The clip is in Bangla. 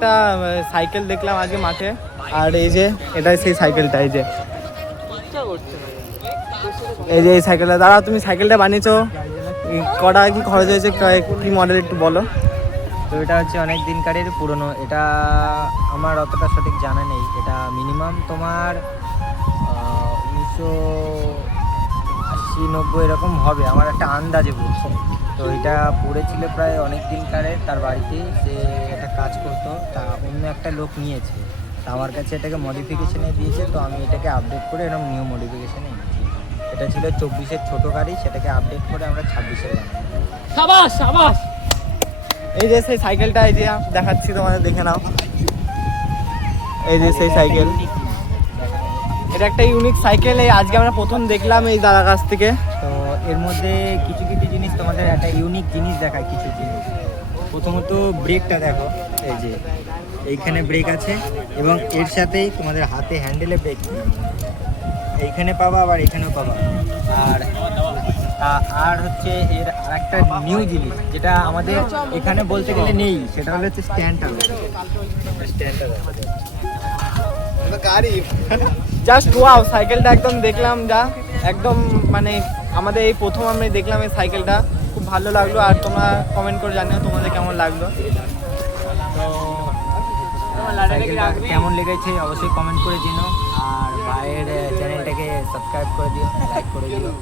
একটা সাইকেল দেখলাম আজকে মাঠে, আর এই যে এটাই সেই সাইকেলটা। এই যে এই সাইকেলটা। দাদা তুমি সাইকেলটা বানিয়েছো, কটা কি খরচ হয়েছে, কি মডেল একটু বলো। তো এটা হচ্ছে অনেক দিনকারের পুরনো, এটা আমার অতটা সঠিক জানা নেই। এটা মিনিমাম তোমার 1980-90 এরকম হবে, আমার একটা আন্দাজে বলছি। তো এটা পড়েছিল প্রায় অনেক দিনকারের, তার বাড়িতে সে একটা কাজ করতো, তা অন্য একটা লোক নিয়েছে, তা আমার কাছে এটাকে মডিফিকেশানে দিয়েছে। তো আমি এটাকে আপডেট করে এরকম নিউ মডিফিকেশানে এনেছি। এটা ছিল 24-এর ছোটো গাড়ি, সেটাকে আপডেট করে আমরা 26-এর বানাই। সাবাস সাবাস। এই যে সেই সাইকেলটা, এই যে দেখাচ্ছি তোমাদের, দেখে নাও। এই যে সেই সাইকেল, এটা একটা ইউনিক সাইকেল। এই আজকে আমরা প্রথম দেখলাম এই দাদার কাছ থেকে। তো এর মধ্যে কিছু কিছু জিনিস তোমাদের একটা ইউনিক জিনিস দেখায়। কিছু জিনিস, প্রথমত ব্রেকটা দেখো, এই যে এইখানে ব্রেক আছে, এবং এর সাথেই তোমাদের হাতে হ্যান্ডেলে ব্রেক এইখানে পাবা, আবার এখানেও পাবা। আর আর হচ্ছে এর আরেকটা নিউ জিনিস যেটা আমাদের এখানে বলতে গেলে নেই, সেটা হচ্ছে স্ট্যান্ডটা। জাস্ট ওয়াও, সাইকেলটা একদম দেখলাম যা, একদম মানে আমাদের এই প্রথম আমি দেখলাম এই সাইকেলটা, খুব ভালো লাগলো। আর তোমরা কমেন্ট করে জানিও তোমাদের কেমন লাগলো। তো সাইকেলটা কেমন লেগেছে অবশ্যই কমেন্ট করে জেনো, আর ভাইয়ের চ্যানেলটাকে সাবস্ক্রাইব করে দিও, লাইক করে দিও।